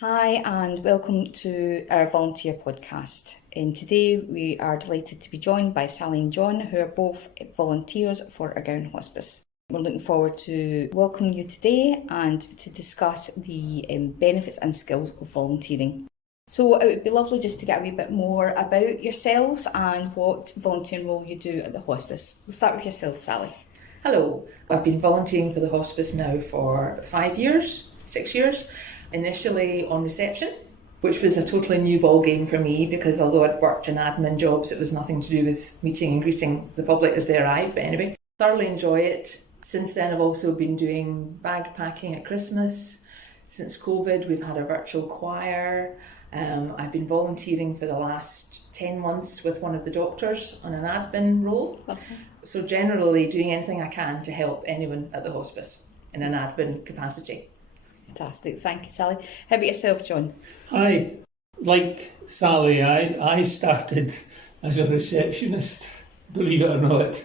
Hi and welcome to our volunteer podcast. Today we are delighted to be joined by Sally and John, who are both volunteers for Ardgowan Hospice. We're looking forward to welcoming you today and to discuss the benefits and skills of volunteering. So it would be lovely just to get a wee bit more about yourselves and what volunteering role you do at the hospice. We'll start with yourself, Sally. Hello, I've been volunteering for the hospice now for 6 years. Initially on reception, which was a totally new ball game for me because although I'd worked in admin jobs, it was nothing to do with meeting and greeting the public as they arrive. But anyway, thoroughly enjoy it. Since then, I've also been doing bag packing at Christmas. Since COVID, we've had a virtual choir. I've been volunteering for the last 10 months with one of the doctors on an admin role. Okay. So generally doing anything I can to help anyone at the hospice in an admin capacity. Fantastic, thank you, Sally. How about yourself, John? Hi, like Sally, I started as a receptionist, believe it or not,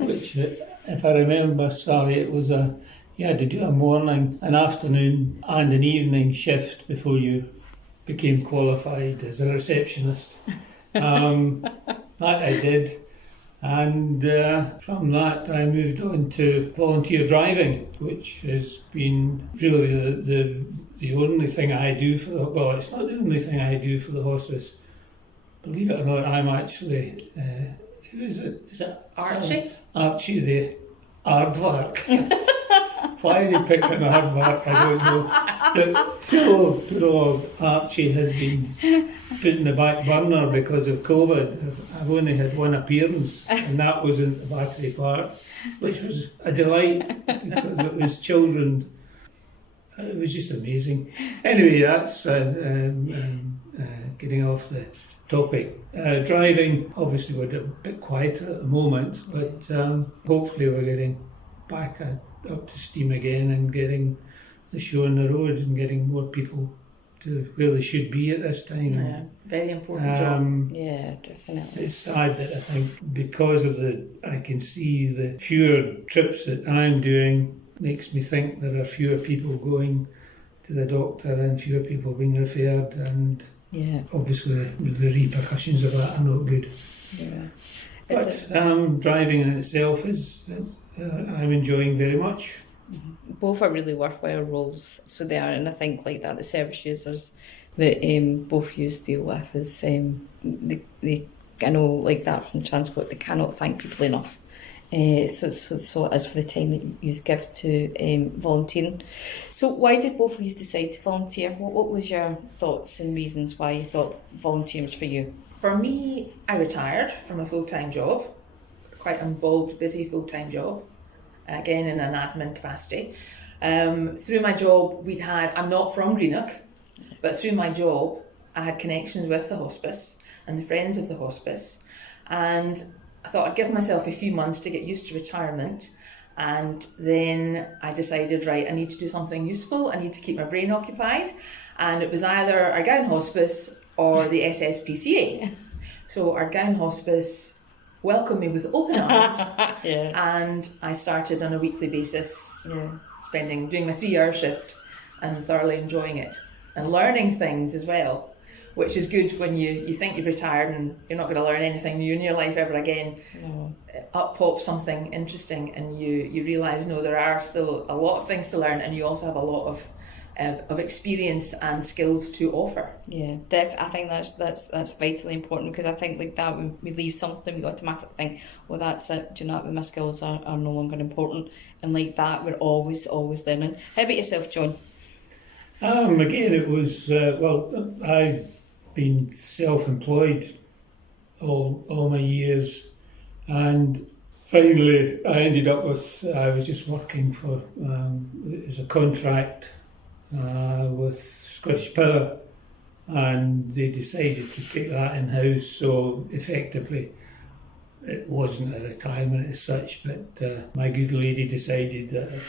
which, if I remember, Sally, it was you had to do a morning, an afternoon and an evening shift before you became qualified as a receptionist. That I did. And from that I moved on to volunteer driving, which has been really the only thing I do for the, well, it's not the only thing I do for the hospice. Believe it or not, I'm actually, who is it? Is it Archie? Archie the aardvark. Why they picked an aardvark, I don't know. But poor old Archie has been put in the back burner because of COVID. I've only had one appearance, and that was in the Battery Park, which was a delight because it was children. It was just amazing. Anyway, that's getting off the topic. Driving, obviously we're a bit quieter at the moment, but hopefully we're getting back up to steam again and getting the show on the road and getting more people to where they should be at this time. Yeah, very important job. Yeah, definitely. It's sad that I think because of I can see the fewer trips that I'm doing makes me think there are fewer people going to the doctor and fewer people being referred, and obviously the repercussions of that are not good. Yeah. But driving in itself is I'm enjoying very much. Both are really worthwhile roles, so they are, and I think like that the service users that both yous deal with is they I know like that from transport, they cannot thank people enough. So it is for the time that you give to volunteering. So why did both of you decide to volunteer? What was your thoughts and reasons why you thought volunteering was for you? For me, I retired from a full-time job, quite involved, busy full-time job, again in an admin capacity. Through my job, I'm not from Greenock, but through my job, I had connections with the hospice and the friends of the hospice, and I thought I'd give myself a few months to get used to retirement, and then I decided, right, I need to do something useful, I need to keep my brain occupied, and it was either Ardgowan Hospice or the SSPCA. So Ardgowan Hospice welcomed me with open arms, and I started on a weekly basis, doing my 3-hour shift and thoroughly enjoying it and learning things as well, which is good when you think you've retired and you're not going to learn anything new in your life ever again. Up pops something interesting and you realise, no, there are still a lot of things to learn, and you also have a lot of experience and skills to offer. Yeah, I think that's vitally important, because I think like that when we leave something, we automatically think, well, that's it, do you know what, my skills are no longer important, and like that we're always learning. How about yourself, John? Again, it was I've been self-employed all my years, and finally I ended up I was just working for as a contract with Scottish Power, and they decided to take that in-house, so effectively it wasn't a retirement as such, but my good lady decided that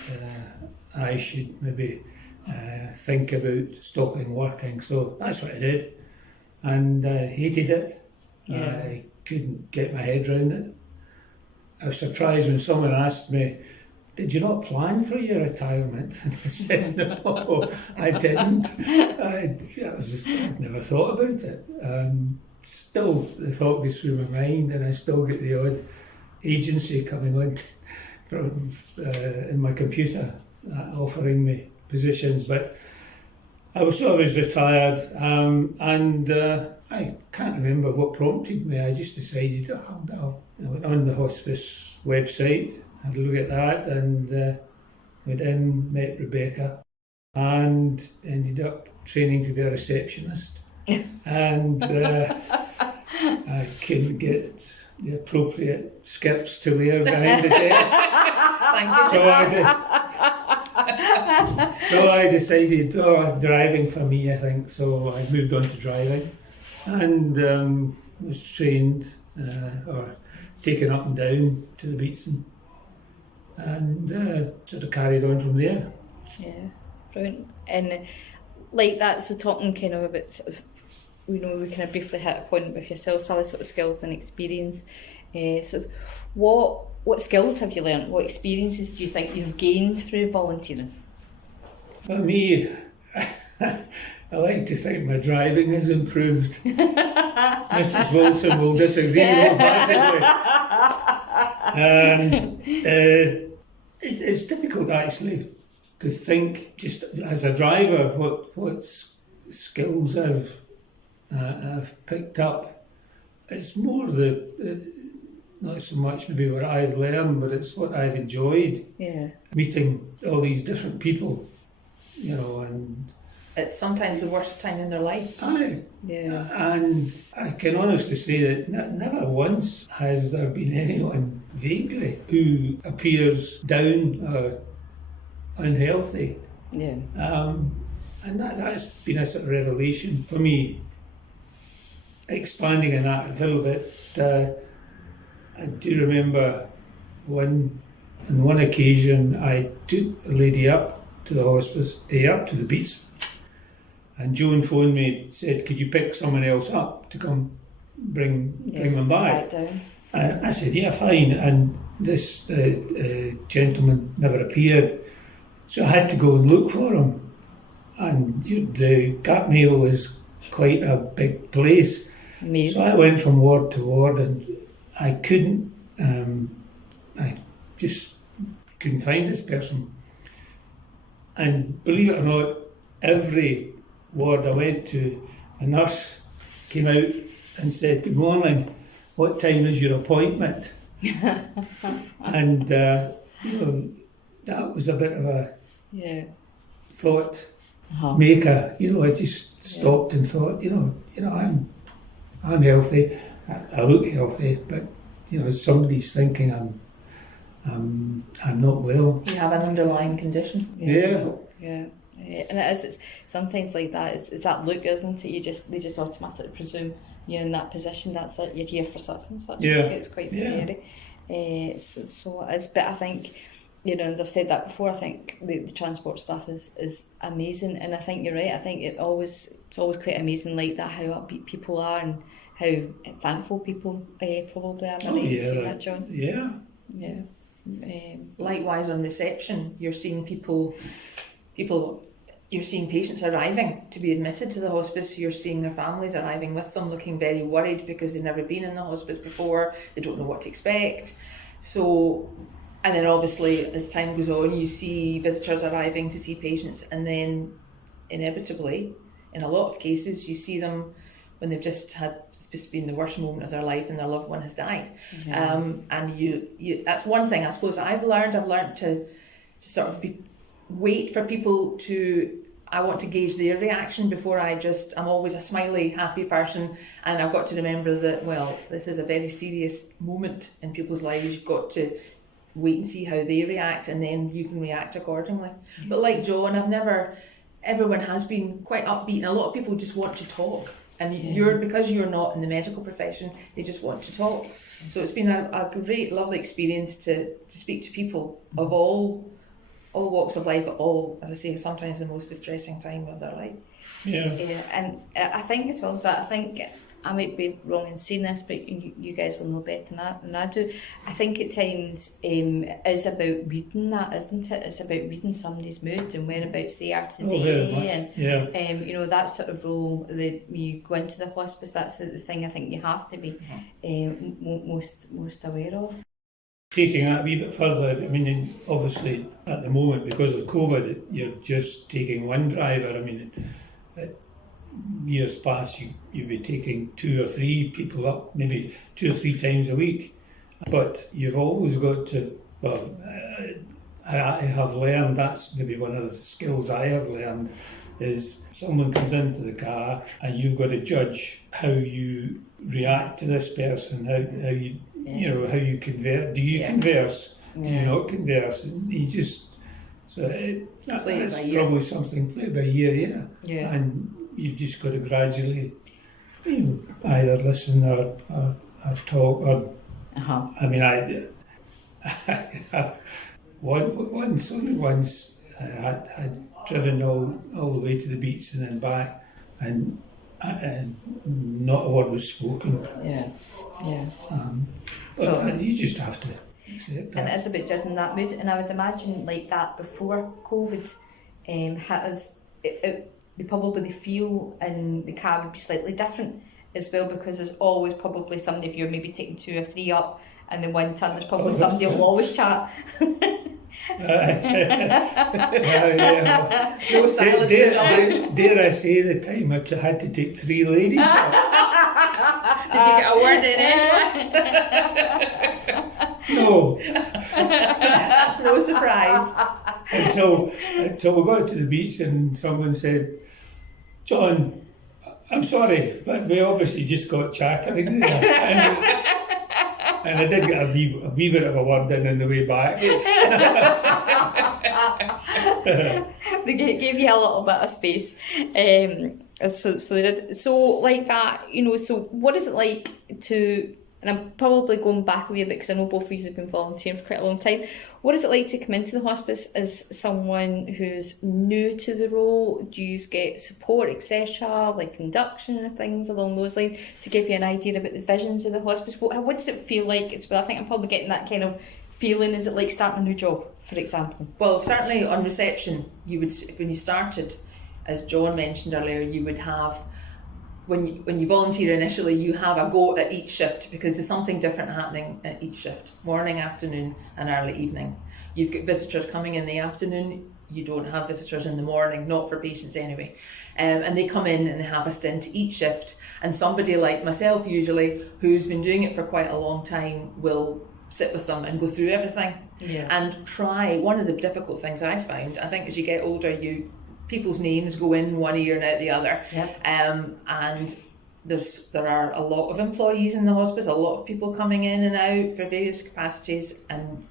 I should maybe think about stopping working, so that's what I did, and I hated it. I couldn't get my head around it. I was surprised when someone asked me, did you not plan for your retirement? And I said, no, I didn't. I'd never thought about it. Still, the thought goes through my mind, and I still get the odd agency coming on from in my computer offering me positions. But I was retired, and I can't remember what prompted me. I just decided, I went on the hospice website, had a look at that, and went in, met Rebecca, and ended up training to be a receptionist. And I couldn't get the appropriate skirts to wear behind the desk. Thank you. So I decided, driving for me, I think. So I moved on to driving, and was trained or taken up and down to the Beatson, and sort of carried on from there. Yeah, brilliant. And like that, so talking kind of about sort of, we kind of briefly hit a point with yourself, Sally, sort of skills and experience. So what skills have you learnt? What experiences do you think you've gained through volunteering? For me, I like to think my driving has improved. Mrs. Wilson will disagree wholeheartedly. And it's difficult actually to think, just as a driver, what skills I've picked up. It's more not so much maybe what I've learned, but it's what I've enjoyed. Yeah. Meeting all these different people, and it's sometimes the worst time in their life. Aye. Yeah. And I can honestly say that never once has there been anyone vaguely who appears down or unhealthy. Yeah. And that's been a sort of revelation for me. Expanding on that a little bit, I do remember on one occasion I took a lady up to the hospice, up to the Beats, and Joan phoned me and said, could you pick someone else up to come bring them back? Down. And I said, yeah, fine. And this gentleman never appeared, so I had to go and look for him. And the Gartnail is quite a big place. Amazing. So I went from ward to ward, and I couldn't, I just couldn't find this person. And believe it or not, every ward I went to, a nurse came out and said, good morning, what time is your appointment? And, that was a bit of a thought maker. I just stopped and thought, I'm healthy, I look healthy, but somebody's thinking I'm not well. You have an underlying condition. Yeah. And it's sometimes like that. It's that look, isn't it? They just automatically presume you're in that position. That's it. You're here for such and such. Yeah. It's quite scary. So it is. But I think, as I've said that before, I think the transport stuff is amazing, and I think you're right. I think it's always quite amazing like that, how upbeat people are and how thankful people probably are. See that, John? Yeah. Yeah. Likewise on reception, you're seeing you're seeing patients arriving to be admitted to the hospice. You're seeing their families arriving with them, looking very worried because they've never been in the hospice before. They don't know what to expect. So, and then obviously as time goes on, you see visitors arriving to see patients, and then inevitably, in a lot of cases, you see them when they've just had, it's just been the worst moment of their life and their loved one has died. Mm-hmm. And you that's one thing I suppose I've learned to sort of wait for people to, I want to gauge their reaction before I'm always a smiley, happy person, and I've got to remember that, well, this is a very serious moment in people's lives. You've got to wait and see how they react, and then you can react accordingly. But like John, everyone has been quite upbeat, and a lot of people just want to talk, and because you're not in the medical profession, they just want to talk. So it's been a great, lovely experience to speak to people of all walks of life, as I say, sometimes the most distressing time of their life. Yeah. And I think as well as that, I think I might be wrong in saying this, but you guys will know better than I do. I think at times is about reading that, isn't it? It's about reading somebody's mood and whereabouts they are today, and that sort of role. When you go into the hospice, that's the thing I think you have to be most aware of. Taking that a wee bit further, I mean, obviously at the moment because of COVID, you're just taking one driver. I mean, years past, you'd be taking 2 or 3 people up, maybe 2 or 3 times a week. But you've always got to, well, I have learned, that's maybe one of the skills I have learned, is someone comes into the car and you've got to judge how you react to this person, how you, how you converse. Do you converse? Do you not converse? And you just, so that's probably something, play by ear, and you've just got to gradually, either listen or talk or. I mean, only once I'd driven all the way to the beach and then back, and not a word was spoken. So you just have to accept that. And it is about judging that mood, and I would imagine like that before COVID hit us, the probably feel in the car would be slightly different as well, because there's always probably somebody, if you're maybe taking 2 or 3 up, and then one turn there's probably somebody who'll always chat. No silences allowed. Dare I say the time I had to take 3 ladies up? Did you get a word in edgewise? No. That's no surprise. Until we got to the beach and someone said, "John, I'm sorry, but we obviously just got chattering there." And I did get a wee bit of a word in on the way back. They gave you a little bit of space. So they did. So like that, so what is it like to, and I'm probably going back a wee bit because I know both of you have been volunteering for quite a long time. What is it like to come into the hospice as someone who's new to the role? Do you get support, etc., like induction and things along those lines, to give you an idea about the visions of the hospice? What does it feel like? I think I'm probably getting that kind of feeling. Is it like starting a new job, for example? Well, certainly on reception, you would, when you started, as John mentioned earlier, you would have, when you volunteer initially, you have a go at each shift because there's something different happening at each shift, morning, afternoon and early evening. You've got visitors coming in the afternoon, you don't have visitors in the morning, not for patients anyway. And they come in and they have a stint each shift, and somebody like myself usually, who's been doing it for quite a long time, will sit with them and go through everything and try. One of the difficult things I find, I think as you get older, people's names go in one ear and out the other. And there are a lot of employees in the hospice, a lot of people coming in and out for various capacities, and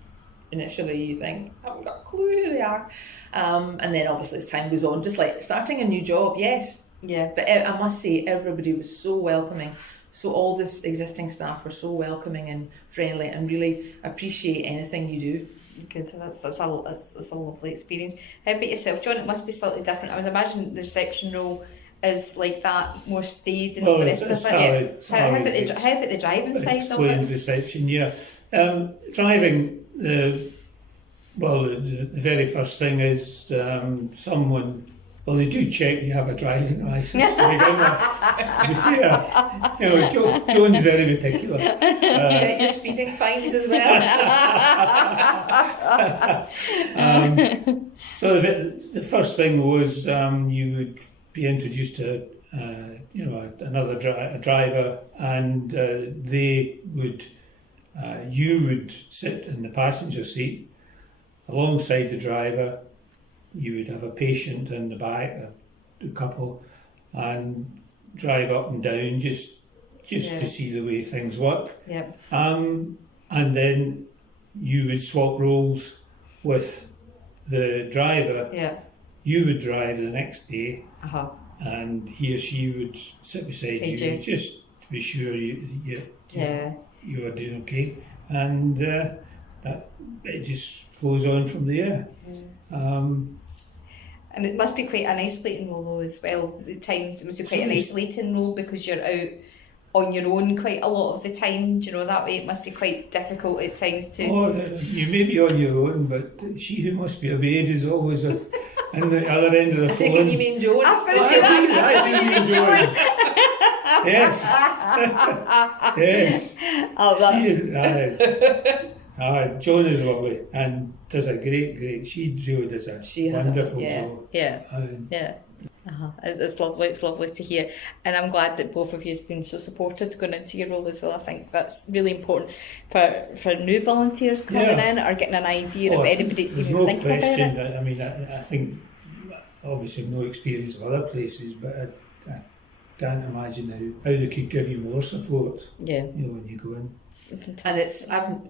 initially you think, I haven't got a clue who they are. And then obviously as time goes on, just like starting a new job, but I must say everybody was so welcoming. So all this existing staff were so welcoming and friendly and really appreciate anything you do. Good, so that's a lovely experience. How about yourself, John? It must be slightly different. I would imagine the reception role is like that, more staid and all the rest of it. How about the driving side of it? Reception, driving. The very first thing is someone. Well, they do check you have a driving licence to begin with. To be fair, Joan's very meticulous. You get your speeding fines as well. So the first thing was you would be introduced to another driver, and you would sit in the passenger seat alongside the driver. You would have a patient in the back, a couple, and drive up and down just to see the way things work. And then you would swap roles with the driver. You would drive the next day, and he or she would sit beside you just to be sure you are doing okay, and that it just flows on from there. And it must be quite an isolating role though as well. At times it must be quite an isolating role because you're out on your own quite a lot of the time? Do you know, that way it must be quite difficult at times to... Oh, you may be on your own, but she who must be obeyed is always on the other end of the I phone. think you mean Joan? I was going to say that. I do mean Joan. Yes. Yes. Oh, that... She is... Joan is lovely and does a great... She really does a wonderful job. Yeah. Yeah. It's lovely to hear, and I'm glad that both of you have been so supported going into your role as well. I think that's really important for new volunteers coming in or getting an idea of anybody's even thinking about it. There's no question. I mean, I think obviously no experience of other places, but I can't imagine how they could give you more support. Yeah, when you go in. And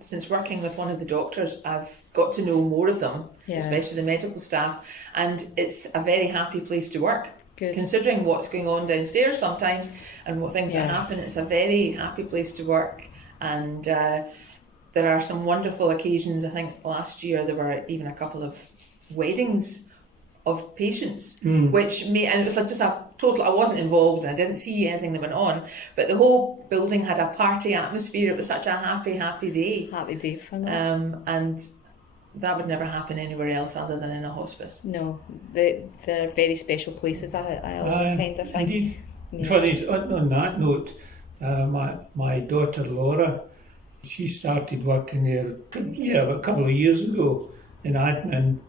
since working with one of the doctors, I've got to know more of them, especially the medical staff, and it's a very happy place to work. Good. Considering what's going on downstairs sometimes and what things that happen, it's a very happy place to work. And there are some wonderful occasions. I think last year there were even a couple of weddings of patients, and it was like just a total, I wasn't involved and I didn't see anything that went on, but the whole building had a party atmosphere. It was such a happy day. Happy day for them. And that would never happen anywhere else other than in a hospice. No, they're very special places, I always kind of think. Indeed. Funny, on that note, my daughter Laura, she started working there about a couple of years ago in admin,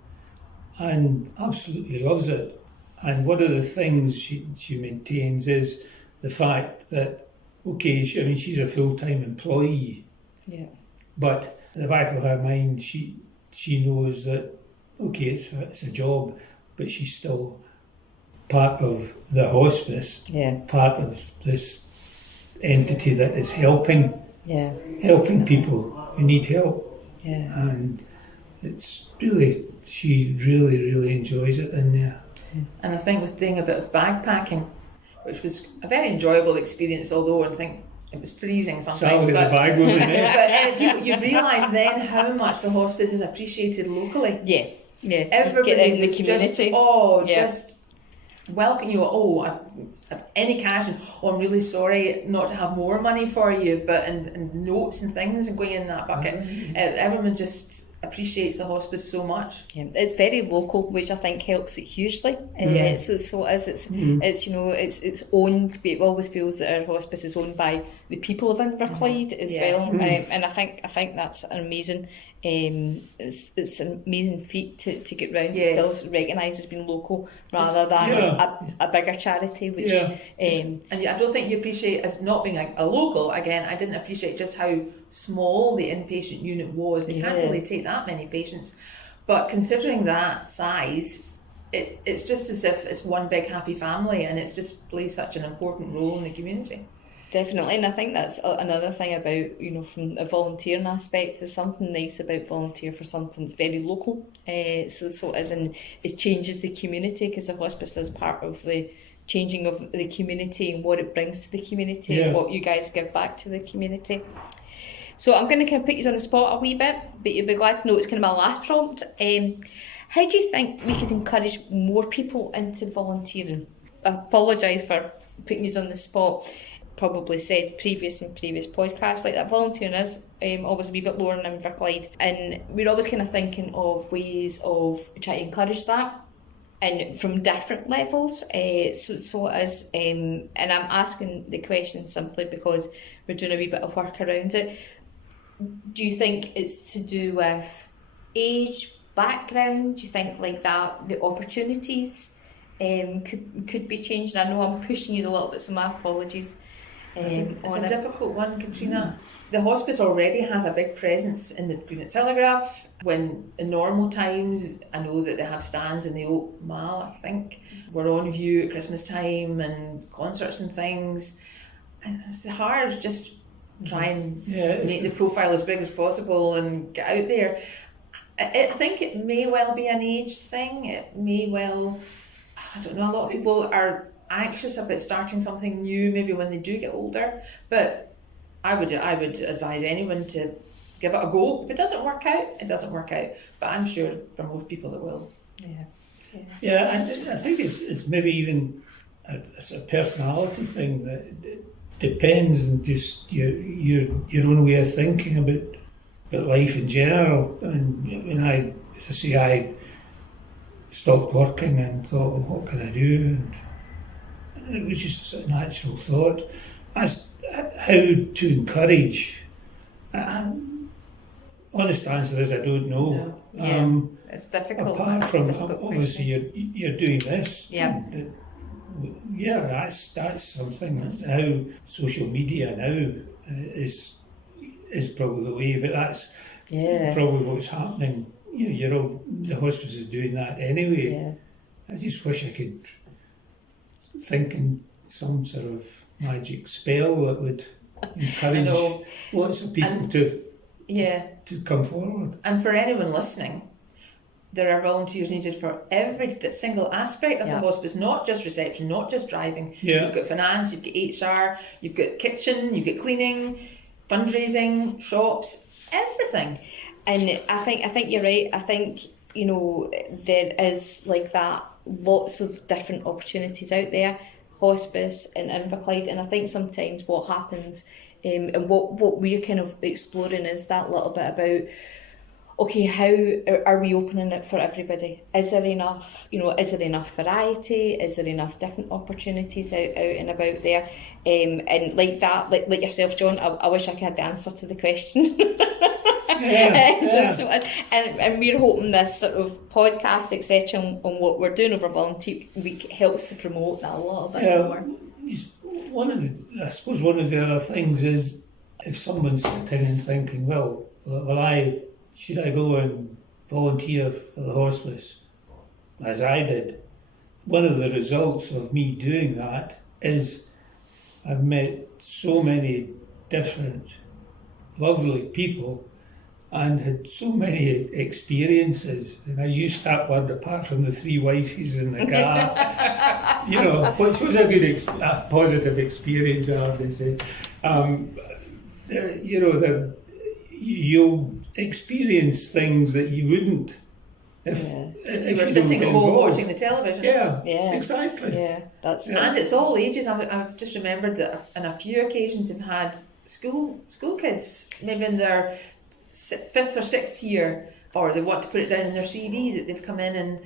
and absolutely loves it. And one of the things she maintains is the fact that, she's a full-time employee, but in the back of her mind, she knows that, it's a job, but she's still part of the hospice, part of this entity that is helping people who need help. And it's really, she really enjoys it in there. And I think with doing a bit of bagpacking, which was a very enjoyable experience, although I think it was freezing sometimes. The bag woman but you realise then how much the hospice is appreciated locally. Everybody get out in the community. Just welcome you. At any occasion, I'm really sorry not to have more money for you, but and notes and things and going in that bucket. Everyone just appreciates the hospice so much. It's very local, which I think helps it hugely. It's owned. It always feels that our hospice is owned by the people of Inverclyde as well, and I think that's an amazing. It's an amazing feat to get round to still recognised as being local rather than a bigger charity, which and I don't think you appreciate, as not being a local, again, I didn't appreciate just how small the inpatient unit was. They can't really take that many patients, but considering that size, it's just as if it's one big happy family, and it just plays such an important role in the community. Definitely, and I think that's another thing about, from a volunteering aspect, there's something nice about volunteer for something that's very local. So as in, it changes the community, because the hospice is part of the changing of the community and what it brings to the community and what you guys give back to the community. So I'm going to kind of put you on the spot a wee bit, but you'll be glad to know it's kind of my last prompt. How do you think we could encourage more people into volunteering? I apologise for putting you on the spot. Probably said previous podcasts like that, volunteering is always a wee bit lower in Inverclyde, and we're always kind of thinking of ways of trying to encourage that, and from different levels. So it is, and I'm asking the question simply because we're doing a wee bit of work around it. Do you think it's to do with age, background? Do you think like that the opportunities could be changed? And I know I'm pushing you a little bit, so my apologies. It's a difficult one, Katrina. The hospice already has a big presence in the Greenock Telegraph. When in normal times, I know that they have stands in the Oak Mall, I think. We're on view at Christmas time and concerts and things. And it's hard just try and make the profile as big as possible and get out there. I think it may well be an age thing. It may well, I don't know, a lot of people are anxious about starting something new maybe when they do get older, but I would advise anyone to give it a go. If it doesn't work out, it doesn't work out, but I'm sure for most people it will. I think it's maybe even a personality thing, that depends on just your own way of thinking about life in general. And when I stopped working and thought, well, what can I do? And it was just a sort of natural thought as how to encourage. Honest answer is I don't know. It's difficult. Apart from obviously you're doing this. Yeah. That's something. How social media now is probably the way, but that's probably what's happening. The hospice is doing that anyway. Yeah. I just wish I could think in some sort of magic spell that would encourage lots of people to come forward. And for anyone listening, there are volunteers needed for every single aspect of the hospice, not just reception, not just driving. Yeah. You've got finance, you've got HR, you've got kitchen, you've got cleaning, fundraising, shops, everything. And I think you're right. I think, there is like that, lots of different opportunities out there, hospice and Inverclyde. And I think sometimes what happens, and what we're kind of exploring is that little bit about, okay, how are we opening it for everybody? Is there enough, is there enough variety? Is there enough different opportunities out and about there? And like that, like yourself, John, I wish I had the answer to the question. And we're hoping this sort of podcast, etc., on what we're doing over Volunteer Week helps to promote that a little bit more. One of the other things is if someone's sitting and thinking, should I go and volunteer for the hospice, as I did? One of the results of me doing that is I've met so many different, lovely people and had so many experiences. And I use that word apart from the 3 wifeys in the car, which was a positive experience, I have to say. You'll experience things that you wouldn't if you were sitting at home watching the television. Yeah, exactly. Yeah, and it's all ages. I've just remembered that on a few occasions I've had school kids, maybe in their 5th or 6th year, or they want to put it down in their CV that they've come in and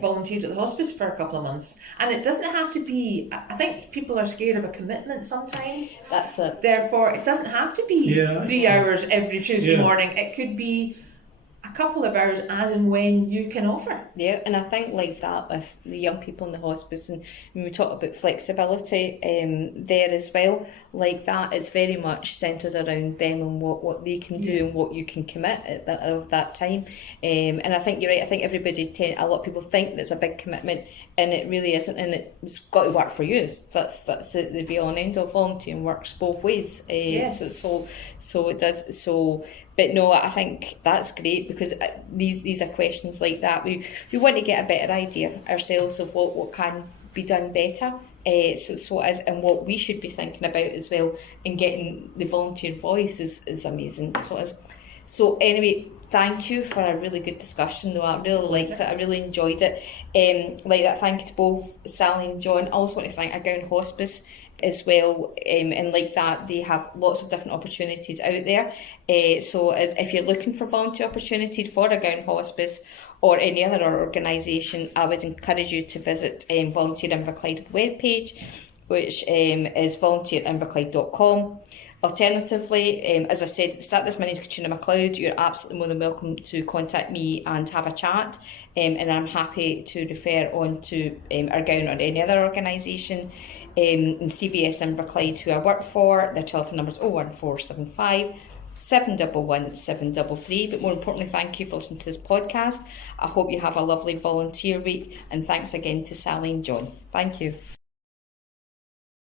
volunteered at the hospice for a couple of months. And it doesn't have to be, I think people are scared of a commitment sometimes. That's it. Therefore, it doesn't have to be 3 hours every Tuesday morning. It could be a couple of hours as and when you can offer. Yeah, and I think like that with the young people in the hospice, and when we talk about flexibility there as well, like that, it's very much centred around them and what they can do and what you can commit at that time. And I think you're right. I think a lot of people think that's a big commitment, and it really isn't, and it's got to work for you. That's the be all and end all. Volunteering works both ways. So it does. So. But no, I think that's great, because these are questions like that. We want to get a better idea ourselves of what can be done better. And what we should be thinking about as well, and getting the volunteer voice is amazing. So anyway, thank you for a really good discussion, though. I really liked it. I really enjoyed it. Like that, thank you to both Sally and John. I also want to thank Ardgowan Hospice as well, and like that, they have lots of different opportunities out there. So if you're looking for volunteer opportunities for Ardgowan Hospice or any other organisation, I would encourage you to visit Volunteer Inverclyde webpage, which is volunteerinverclyde.com. Alternatively, as I said at the start of this, my name is Katrina MacLeod. You're absolutely more than welcome to contact me and have a chat, and I'm happy to refer on to Ardgowan or any other organisation. In CVS Inverclyde, who I work for, their telephone number is 01475 711 733. But more importantly, thank you for listening to this podcast. I hope you have a lovely volunteer week, and thanks again to Sally and John. Thank you.